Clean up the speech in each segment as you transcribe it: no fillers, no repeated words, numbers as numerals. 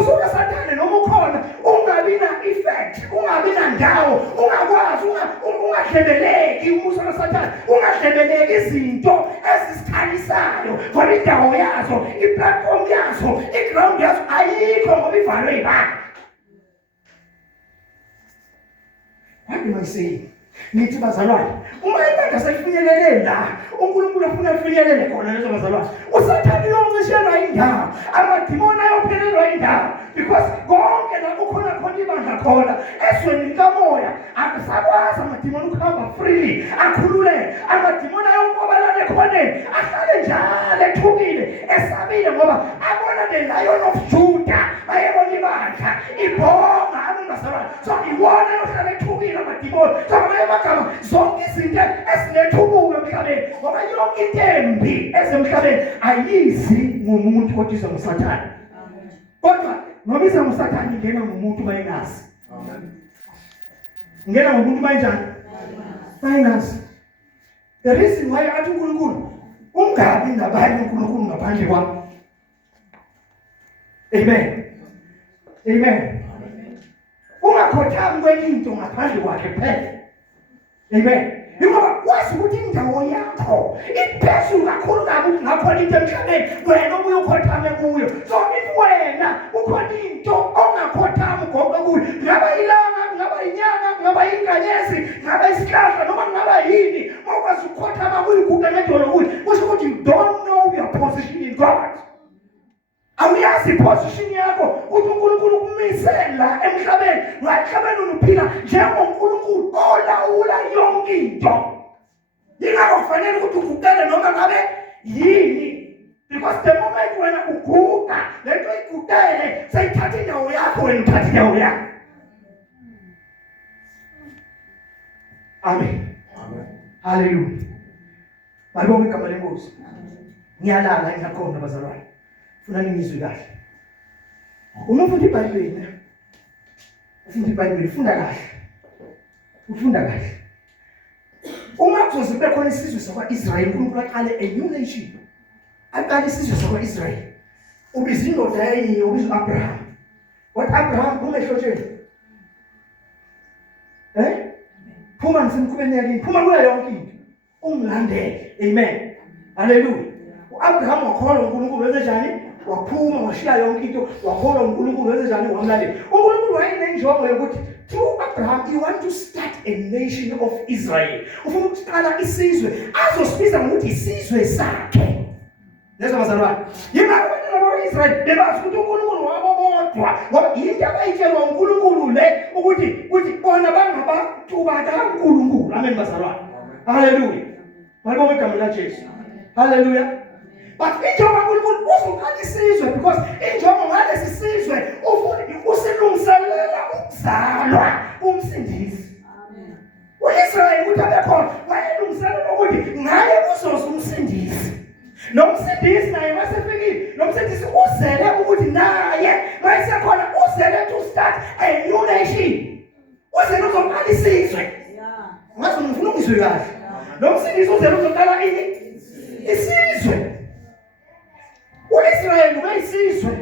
usuka Sathane noma ukhona ungabi na effect, ungabi na ndawo, ungakwazi ungahlebeleki umusa kaSathane, ungahlebeleki izinto ezisikhalisayo ngoba indawo yazo, iplatform yazo, iground yazo ayikho ngoba ivalwe ibanga. What am I saying? Nithi bazalwane, uma ibanga selifinyelele la, uNkulunkulu ufuna lifinyelele khona lezo bazalwane. USathane uyoncishelwa indawo, amadimoni ayophelelwa indawo, because konke la kukhona khona ibanga khona esweni likamoya akusakwazi amadimoni ukuhamba freely, akhululeke. Amadimoni ayokobalana khoneni, ahlale njalo ethukile, esabile ngoba abona the Lion of Judah, bayebona ibandla ibonga abazalwane. So iwona yohlala ethukile amadimoni. So amagama zonke izinto ezinethubulo emhlabeni, ngoba yonke intembi esemhlabeni ayizi ngumuntu kodwa iza nguSathane. Kodwa noma iza nguSathane ingena ngomuntu bayingazi. Ingena ngomuntu bayinjani? Bayingazi. The reason why athi uNkulunkulu ungabi nabanye uNkulunkulu ngaphandle kwami. Amen. Amen. Ungakhothami kwenye into ngaphandle kwakhe kuphela. Amen. Ngoba wazi ukuthi indawo yakho iphezulu kakhulu kabi ngakhona into emhlabeni wena obuye ukhothame kuyo. So if wena ukhona into ongakhothami ngoba kuyo, ngaba ilanga, ngaba inyanga, ngaba inkanyezi, ngaba isihlahla noma ngaba yini, okwazi ukukhothama kuyo kukanedolo kuyo, kusho ukuthi you don't know your position in God. Awuyazi position yakho ukuthi uNkulunkulu ukumisela emhlabeni, emhlabeni unophila njengoNkulunkulu olawula yonke into. Yingakho kufanele ukuthi ugugele noma ngabe yini, because the moment wena uguga lento igugele sayithatha indawo yakho, wena uthatha indawo yakho. Amen. Amen. Hallelujah. Bayibonke igama lenkosi. Ngiyalala ngiyakhona bazalwane. Funa ningizwe kahle. Uma ufunda iBhayibheli, ufunda iBhayibheli, funda kahle. Ufunda kahle. Uma kuzoze kube khona isizwe sakwa-Israyeli, uNkulunkulu aqale a new nation. Aqale isizwe sakwa-Israyeli. Ubiza indoda enye, ubiza Abraham. What Abraham phuma ehlotsheni? Phuma ngisemkhubeni yakini, phuma kuyo yonke into. Ungilandele. Amen. Hallelujah. uAbraham wakholwa uNkulunkulu wenze njani? Waphuma washiya yonke into, wakholwa uNkulunkulu wenze njani? Wamlandela. uNkulunkulu wayenenjongo yokuthi through Abraham you want to start a nation of Israel. Ufuna ukuqala isizwe azosibiza ngokuthi isizwe sakhe. Lezo bazalwane. Yingakho Israel bebazi ukuthi uNkulunkulu wabo bodwa, ngoba into abayitshelwa uNkulunkulu le ukuthi bona bangabantu bakaNkulunkulu. Amen bazalwane. Hallelujah. Bayibonke igama likaJesu. Hallelujah. But injongo uNkulunkulu uzoqala isizwe, because injongo ngalesi sizwe usilungiselela ukuzalwa kumsindisi. Amen. uIsrael ukuthi abekhona wayelungiselela ukuthi ngaye kuzoza umsindisi. Nomsindisi naye masefikile, nomsindisi uzele ukuthi naye mayesekhona uzele to start a new nation. Uzele uzoqala isizwe. Ngathi ngifuna ukuzwe kahle. Nomsindisi uzele uzoqala isizwe. uIsrael uyisizwe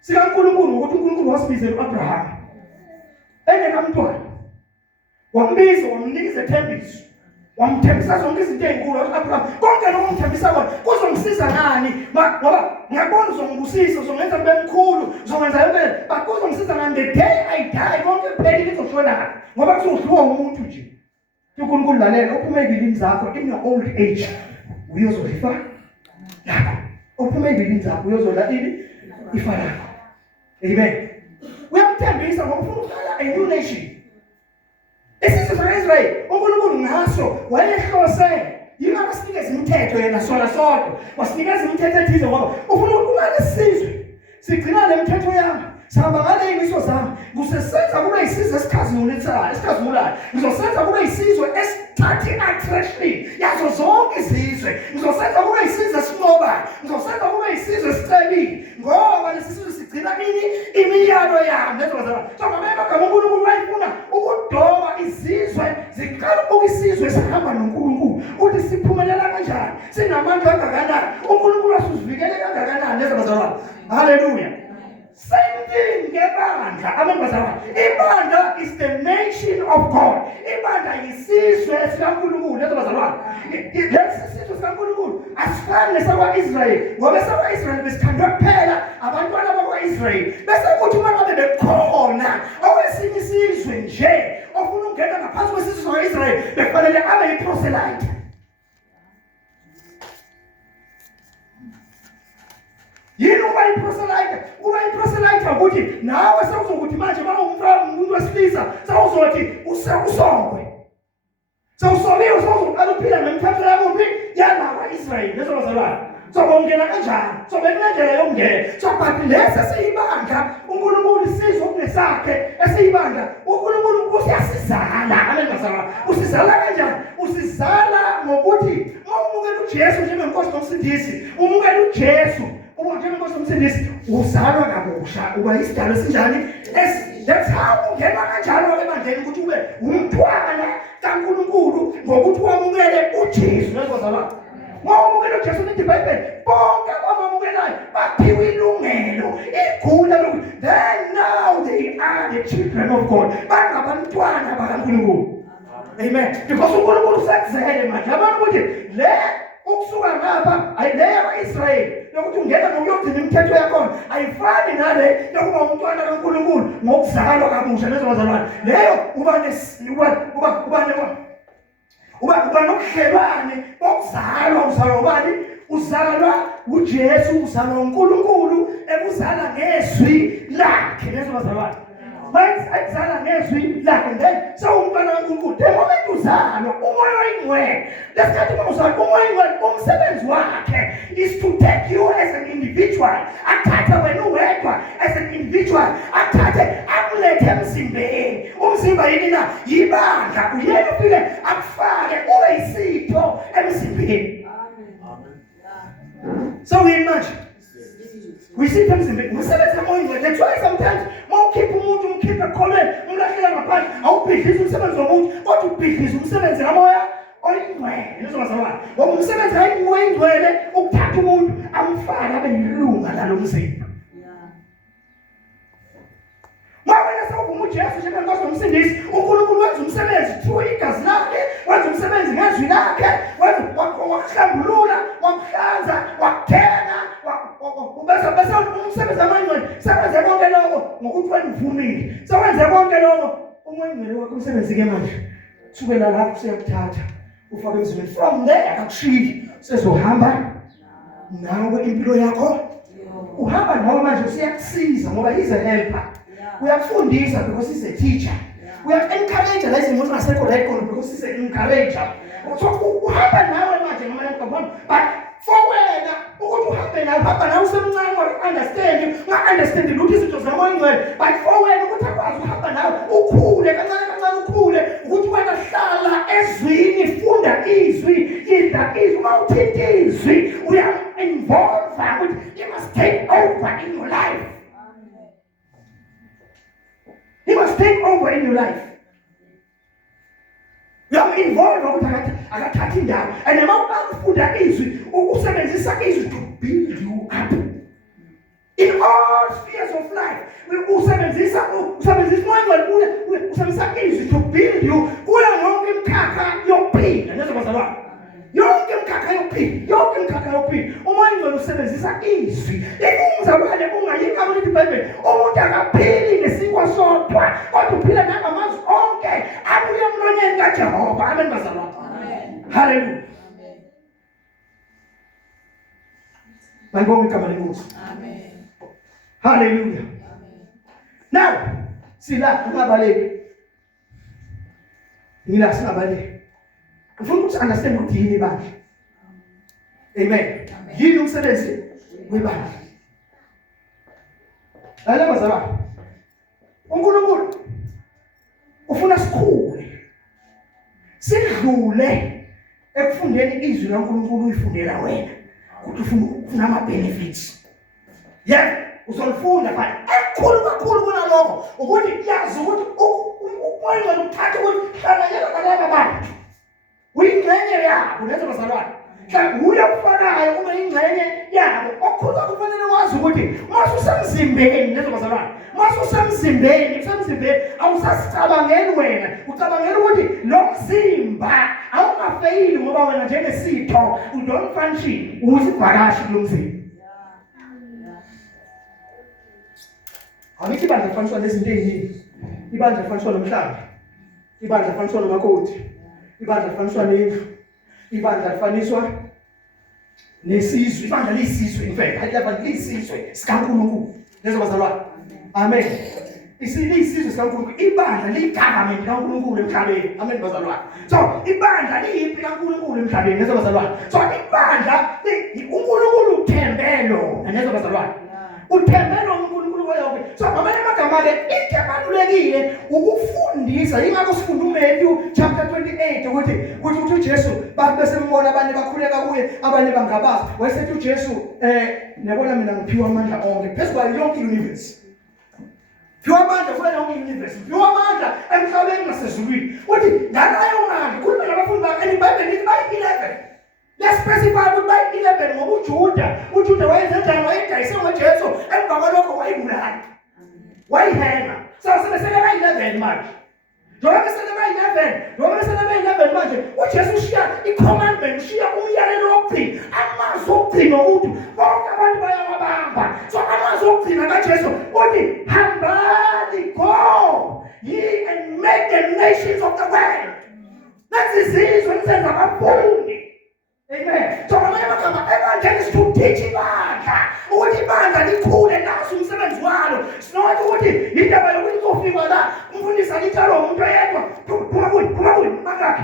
sikaNkulunkulu ukuthi uNkulunkulu wasibizela uAbraham engenamntwana, wambiza wamnikeza ithembiso, wamthembisa zonke izinto ezinkulu. uAbraham konke lokho ngithembisa kona kuzongisiza ngani? Ngoba ngiyabona uzongibusisa, uzongenza kube mkhulu, uzongenza yonke, but kuzongisiza ngani? The day I die konke kuphelile kuzoshona, ngoba kuzohluka umuntu nje. uNkulunkulu lalela, uphume evilini zakho in your old age uyozofa yakho. Uphume evilini zakho uyozola ini ifa yakho. Amen. Uyamthembisa ngoba ufuna ukuqala a new nation. Isizwe saIsrael uNkulunkulu ngaso wayehlose, yingakho sinikeza imithetho yena sona sodwa, wasinikeza imithetho ethize ngoba ufuna ukungale isizwe sigcina le mithetho yami, sihamba ngale imiso zami, kusesenza kube isizwe esikhazimulayo, ngizosenza kube isizwe esithathe attraction yazo zonke izizwe, ngizosenza kube isizwe esinqobayo, ngizosenza kube isizwe esicelile, ngoba lesi sizwe sigcina imiyalo yami. Lezo bazalwane, so ngabeka uNkulunkulu wayefuna ukudoba izizwe ziqala ukuba isizwe sihamba noNkulunkulu, ukuthi siphumelela kanjani, sinamandla kangakanani, uNkulunkulu asivikele kangakanani. Lezo bazalwane. Hallelujah. Same thing ngebandla. Amen bazalwane. Ibandla is the nation of God. Ibandla yisizwe sikaNkulunkulu lezo bazalwane. Lesi sizwe sikaNkulunkulu asifani nesakwa-Israyeli. Ngoba esakwa-Israyeli besikhandwe kuphela abantwana bakwa-Israyeli. Bese kuthi uma ngabe bekhona owesinye isizwe nje ofuna ukungena ngaphansi kwesizwe sakwa-Israyeli bekufanele abe yi-proselyte. Yini uba i-proselyte ukuthi nawe sewuzokuthi manje uma umuntu wesilisa sewuzothi usongwe. Sewusobiwe sewuzoqala ukuphila nemithetho yakuphi yalakwa-Israyeli lezo bazalwane. So bongena kanjani? So bekunendlela yokungena. So but lesi esiyibandla uNkulunkulu isizwe okunesakhe esiyibandla uNkulunkulu usiyasizala. Amen bazalwane. Usizala kanjani? Usizala ngokuthi umukela uJesu njengenkosi nomsindisi. Umukela uJesu njengenkosi nomsindisi uzalwa kabusha. Uba isidalwa esinjani? That's how ungena kanjalo ebandleni ukuthi ube umntwana kaNkulunkulu ngokuthi wamukele uJesu lezo bazalwane. Ngomukela uJesu nithi iBhayibheli bonke abamukelayo baphiwe ilungelo igunya lokuthi then now they are the children of God. Bangabantwana bakaNkulunkulu. Amen. Because uNkulunkulu usenzele manje abantu ukuthi le ukusuka ngapha ayileya kwa-Israyeli yokuthi ungena ngokuyogcina imithetho yakhona ayifani nale yokuba umntwana kaNkulunkulu ngokuzalwa kabusha lezo bazalwane. Leyo uba nobudlelwane bokuzalwa. Uzalwa ubani? Uzalwa uJesu, uzalwa uNkulunkulu ekuzala ngezwi lakhe lezo bazalwane. Ayizala ngezwi lakhe then sewumntwana kaNkulunkulu. The moment uzalwa umoya oyingcwele lesikhathi uma uzalwa umoya oyingcwele umsebenzi wakhe is to take you as an individual. Athathe wena uwedwa as an individual. Athathe akulethe emzimbeni. Umzimba yini na? Yibandla. Uyena ufike akufake ube yisitho emzimbeni. So we imagine we see things in the umsebenzi kamoya. That's why sometimes mawukhipha umuntu umkhipha ekholweni umlahlela ngaphandle awubhidlizi umsebenzi womuntu kodwa ubhidliza umsebenzi kamoya oyingcwele lezo bazalwane. Ngoba umsebenzi kamoya oyingcwele ukuthatha umuntu amfake abe yilunga lalo mzimba. Mawena sewuvuma uJesu njengenkosi nomsindisi uNkulunkulu wenza umsebenzi through igazi lakhe, wenza umsebenzi ngezwi lakhe, wakuhlambulula, wakuhlanza, wakuthenga, bese umsebenzi amangcwele sewenze konke lokho ngokuthi wena uvumile. Sewenze konke lokho umangcwele wakho umsebenzi-ke manje kusukela lapho useyakuthatha ufake emzimweni. From there akakushiyi sezohamba nawe impilo yakho. Uhamba nawe manje usiyakusiza ngoba he's a helper. Uyakufundisa because he's a teacher. Uyak-encourage la izinto ongasekho right khona because he's an encourager. So uhamba nawe manje noma yakubona but for wena ukuthi uhambe nawe uhamba nawe usemncane understand ukuthi izinto zamoya ingcwele but for wena ukuthi akwazi uhamba nawe ukhule kancane ukhule ukuthi wena hlala ezwini, funda izwi, idla izwi. Uma uthinta izwi uya-involve ukuthi you must take over in your life. He must take over in your life. You are involved ukuthi akathathi indawo. And uma ukufunda izwi usebenzisa izwi to build you up in all spheres of life. Usebenzisa moya usebenzisa izwi to build you kuyo yonke imikhakha yokuphila lezo bazalwane. Yonke imikhakha yokuphila umoya ingcwele usebenzisa izwi. Umzalwane ungayikho lithi iBhayibheli umuntu akaphili ngesikwa sodwa kodwa uphila nangamazwi onke abuya emlonyeni kaJehova. Amen bazalwane. Amen. Hallelujah. Bayibonge igama lenkosi. Amen. Hallelujah. Amen. Now sila ungabaleki. Ngila singabaleki. Ufuna ukuthi understand ukuthi yini ibandla. Amen. Yini umsebenzi webandla? Lalela bazalwane. uNkulunkulu ufuna sikhule. Sidlule ekufundeni izwi laNkulunkulu uyifundela wena. Ukuthi ufuna ama benefits. Yeah, uzolifunda but ekhulu kakhulu kunalokho ukuthi yazi ukuthi umoya uthatha ukuthi hlanganyela nalabo bantu. Uyingxenye yabo lezo bazalwane. uyakufanayo uma ingxenye yabo okukhulu kufanele wazi ukuthi masusemzimbeni nezobazalwane masusemzimbeni awusasicabangeli wena ucabangela ukuthi lo mzimba awungafeyili ngoba wena njengesitho don't function uzivakashi kulo mzimba. Angithi ibandla lifaniswa nezinto eziningi. Ibandla lifaniswa nomhlaba, ibandla lifaniswa nomakoti, ibandla lifaniswa nendlu, ibandla lifaniswa nesizwe, ibandla liyisizwe in fact, ibandla liyisizwe sikaNkulunkulu nezobazalwane. Amen. Isizwe sikaNkulunkulu, ibandla liyigovernment kaNkulunkulu emhlabeni. Amen bazalwane. So ibandla liyimpi kaNkulunkulu emhlabeni nezobazalwane. So ibandla uNkulunkulu uthembelo nezobazalwane. Uthembelo uNkulunkulu wonke. So ngamanye amagama ke into ebalulekile ukufundisa. Ingakho sifunda uMatthew chapter 28 ukuthi uJesu base mbona abantu bakhuleka kuye abanye bangabazi. Wayesethi uJesu nabona mina ngiphiwa amandla onke phezulu yonke universe. Phiwa amandla futhi yonke universe. Phiwa amandla emhlabeni nasezulwini. Uthi ngalayo mali khuluma nabafundi bakhe iBhayibheli lithi by 11. Let's specify ukuthi by 11 ngoba uJuda wayezenjani wayedayise ngoJesu emva kwalokho wayibulala. Wayihena. Sebesele by 11 manje. Njengoba besele by 11 manje uJesu ushiya icommandment ushiya umyalelo wokugcina amazwi okugcina umuntu bonke abantu bayawabamba. So amazwi okugcina kaJesu uthi hambani go ye and make the nations of the world. Nazizizwe nizenza abafundi. Amen. So ngamanye amagama evangelist to teach ibandla ukuthi ibandla likhule naso umsebenzi walo. Sinothi ukuthi indaba yokuthi uzofika la umfundisa litshalo umuntu oyedwa phuma kuyi makakhe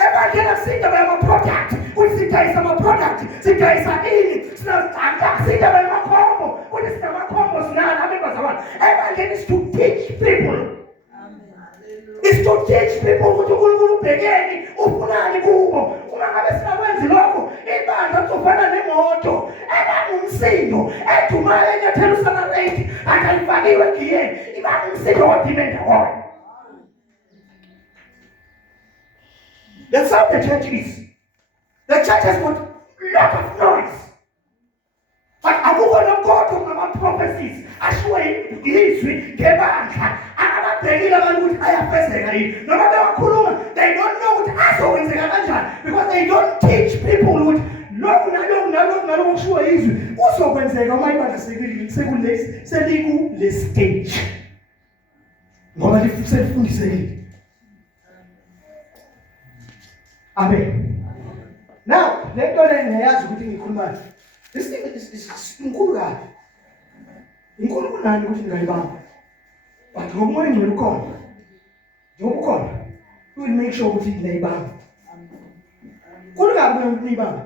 ebandleni akusindaba yama-product ukuthi sidayisa ama-product sidayisa ini sindaba yamakhombo ukuthi sinamakhombo sinani abebazalwane. Ebandleni is to teach people. Is to teach people ukuthi uNkulunkulu ubhekeni ufunani kubo. Uma ngabe singakwenzi lokho ibandla kuzofana nemoto ebangumsindo edumayo enyathela usalarate akalifakiwe egiyeni ibangumsindo odime ndawonye. That's how the church is. The church has got a lot of noise. But akukho nogodwa ngama-prophecies ashiwe izwi ngebandla ababhekile abantu ukuthi ayafezeka yini noma bewakhuluma they don't know ukuthi azokwenzeka kanjani because they don't teach people ukuthi lokhu nalokhu kushiwo izwi kuzokwenzeka uma ibandla selikule stage ngoba selifundisekile. Amen. Now lento le ngiyazi ukuthi ngikhuluma this thing is inkulu kabi. Inkulu kunani ukuthi ngayibamba. But ngoba ingcwele ukhona. Njengoba ukhona, you will make sure ukuthi ngiyibamba. Inkulu kabi ukuthi ngiyibamba.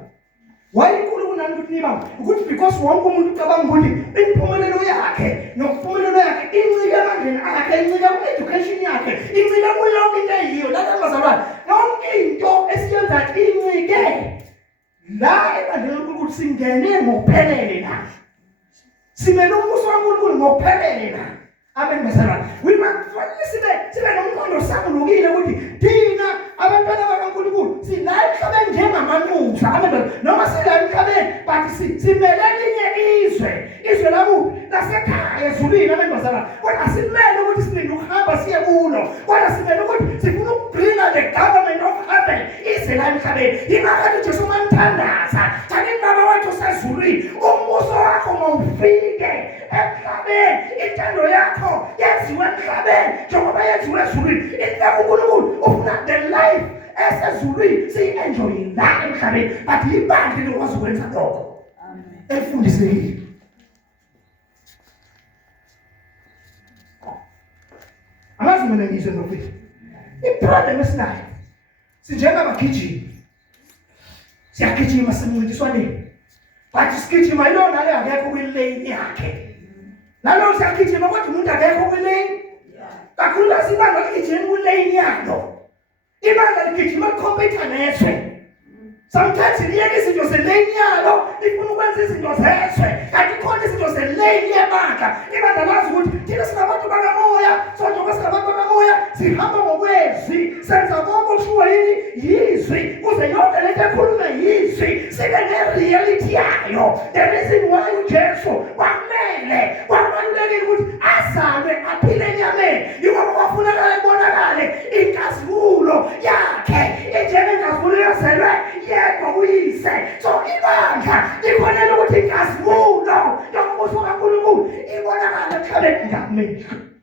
Why inkulu kunani ukuthi ngiyibamba? Ukuthi because wonke umuntu ucabanga ukuthi impumelelo yakhe nokuphumelela yakhe incike emandleni akhe, incike ku-education yakhe, incike kuyonke into eyiyo. Lapha bazalwane, yonke into esiyenza incike la ebandleni lokuthi singene ngokuphelele la. Simele umbuso kaNkulunkulu ngokuphelele la. Amen bazalwane. We must sibe nomqondo sakulukile ukuthi thina abantwana bakaNkulunkulu sila emhlabeni njengamanxusa. Amen. Noma sila emhlabeni but simele elinye izwe lasekhaya ezulwini. Amen bazalwane. Kodwa simele ukuthi silinde ukuhamba siye kulo. Kodwa simele ukuthi sifuna ukubringa the government of heaven ize la emhlabeni. Ingakho uJesu manthandaza kanti baba wethu sezulwini umbuso wakho mawufike emhlabeni, intando yakho yenziwe emhlabeni njengoba yenziwe ezulwini. Ingakho uNkulunkulu ufuna the life esezulwini siyi-enjoye la emhlabeni but ibandla likwazi ukwenza lokho. Amen. Efundisekile. Angazi mina ngizwe ngofika iproblem esinayo sinjengabagijimi siyagijima simuncintiswaneni but sigijima ilona le akekho kwilane yakhe. Nalo siyagijima kodwa umuntu akekho kwilane. Kakhulukazi ibandla ligijima kwilane yalo. Ibandla ligijima likhompetha neswe. Sometimes liyeke izinto zelane yalo lifuna ukwenza izinto zeswe kanti khona izinto zelane yebandla. Ibandla lazi ukuthi thina singabantu bakamoya, so njengoba singabantu bakamoya sihamba ngokwezwi senza konke okushiwo yini yizwi kuze yonke yizwi, sibe ne-reality yayo. The reason why uJesu kwakubalulekile ukuthi azalwe aphile enyameni yingoba kwafunakala kubonakale inkazimulo yakhe injengenkazimulo yozelwe yedwa uyise. So ibandla lifanele ukuthi inkazimulo yombuso kaNkulunkulu ibonakale emhlabeni ngamehlo.